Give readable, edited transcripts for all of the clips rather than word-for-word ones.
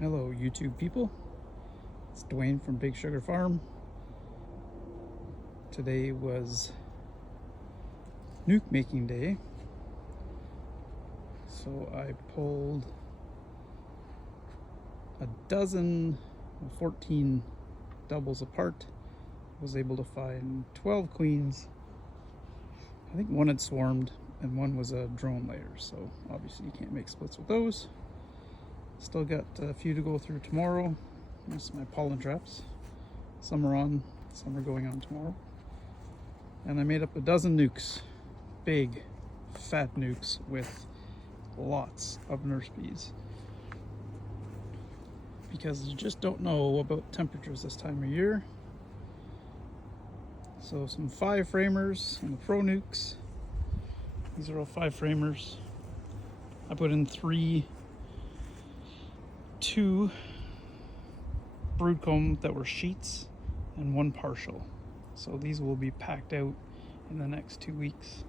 Hello YouTube people, it's Dwayne from Big Sugar Farm. Today was nuke making day, so I pulled a dozen, 14 doubles apart. Was able to find 12 queens. I think one had swarmed and one was a drone layer, so obviously you can't make splits with those. Still got a few to go through tomorrow. There's my pollen traps. Some are on, some are going on tomorrow. And I made up a dozen nukes. Big, fat nukes with lots of nurse bees. Because you just don't know about temperatures this time of year. So some 5 framers and the pro nukes. These are all 5 framers. I put in 2 brood comb that were sheets and 1 partial. So these will be packed out in the next 2 weeks.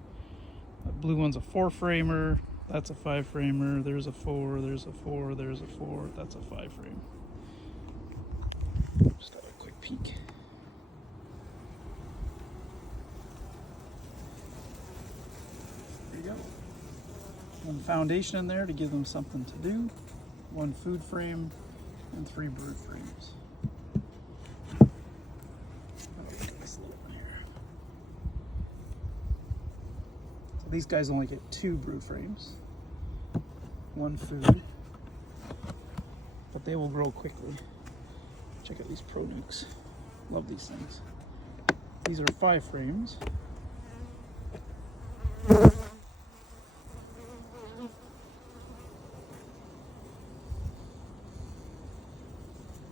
The blue one's a 4 framer, that's a 5 framer, there's a 4, there's a 4, there's a 4, that's a 5 frame. Just have a quick peek. There you go. 1 foundation in there to give them something to do. 1 food frame and 3 brood frames. This little one here. So these guys only get 2 brood frames, 1 food, but they will grow quickly. Check out these pro nukes. Love these things. These are 5 frames.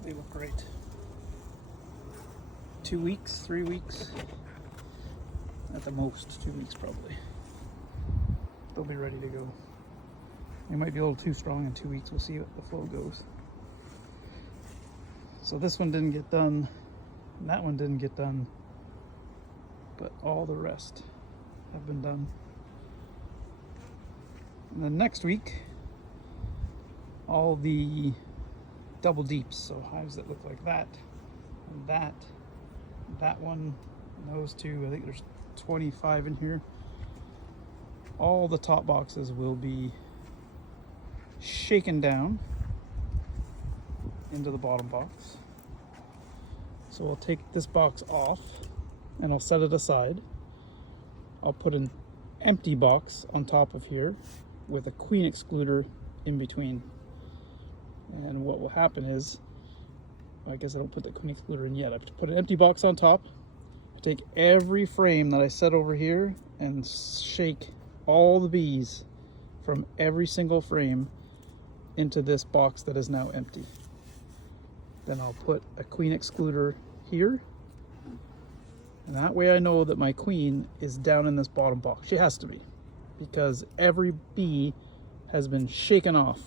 They look great. 2 weeks, 3 weeks, at the most 2 weeks probably. They'll be ready to go. They might be a little too strong in 2 weeks. We'll see what the flow goes. So this one didn't get done, and that one didn't get done, but all the rest have been done. And then next week, all the double deeps, so hives that look like that, and that one, and those 2, I think there's 25 in here. All the top boxes will be shaken down into the bottom box. So I'll take this box off and I'll set it aside. I'll put an empty box on top of here with a queen excluder in between. And what will happen is, I guess I don't put the queen excluder in yet. I have to put an empty box on top. I take every frame that I set over here and shake all the bees from every single frame into this box that is now empty. Then I'll put a queen excluder here. And that way I know that my queen is down in this bottom box. She has to be, because every bee has been shaken off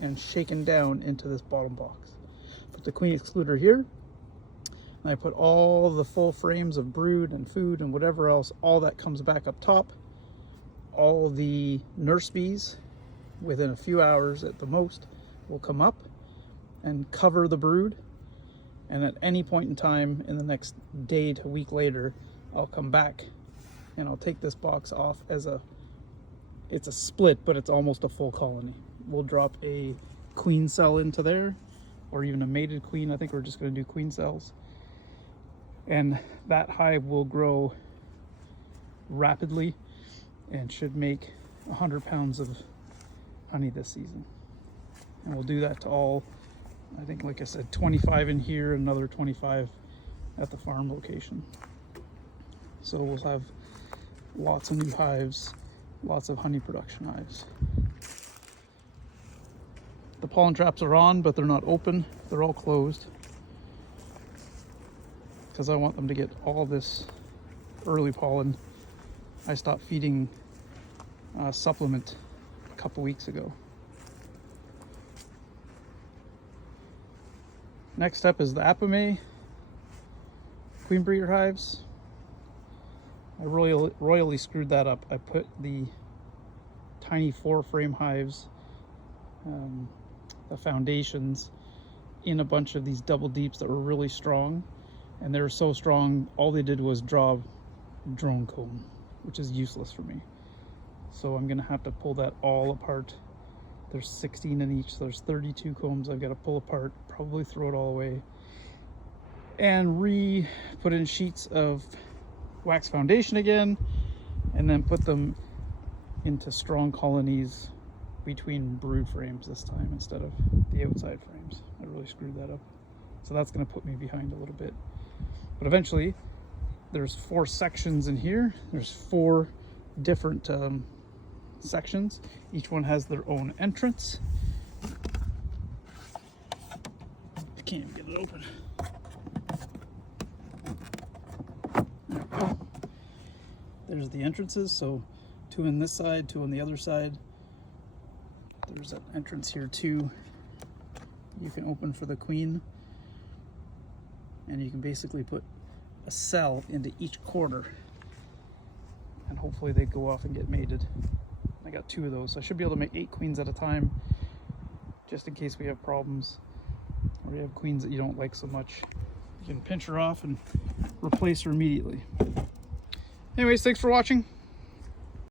and shaken down into this bottom box. Put the queen excluder here, and I put all the full frames of brood and food and whatever else, all that comes back up top. All the nurse bees, within a few hours at the most, will come up and cover the brood. And at any point in time in the next day to week later, I'll come back and I'll take this box off as it's a split, but it's almost a full colony. We'll drop a queen cell into there, or even a mated queen. I think we're just going to do queen cells. And that hive will grow rapidly and should make 100 pounds of honey this season. And we'll do that to all, I think, like I said, 25 in here, another 25 at the farm location. So we'll have lots of new hives, lots of honey production hives. The pollen traps are on, but they're not open. They're all closed, because I want them to get all this early pollen. I stopped feeding supplement a couple weeks ago. Next up is the Apame queen breeder hives. I royally screwed that up. I put the tiny 4 frame hives the foundations in a bunch of these double deeps that were really strong, and they were so strong all they did was draw drone comb, which is useless for me. So I'm gonna have to pull that all apart. There's 16 in each, so there's 32 combs I've got to pull apart, probably throw it all away, and put in sheets of wax foundation again, and then put them into strong colonies between brood frames this time instead of the outside frames. I really screwed that up. So that's going to put me behind a little bit. But eventually, there's 4 sections in here. There's 4 different sections. Each one has their own entrance. I can't even get it open. There we go. There's the entrances. So 2 on this side, 2 on the other side. There's an entrance here too. You can open for the queen, and you can basically put a cell into each corner, and hopefully they go off and get mated. I got 2 of those, so I should be able to make 8 queens at a time, just in case we have problems or you have queens that you don't like so much. You can pinch her off and replace her immediately. Anyways, thanks for watching.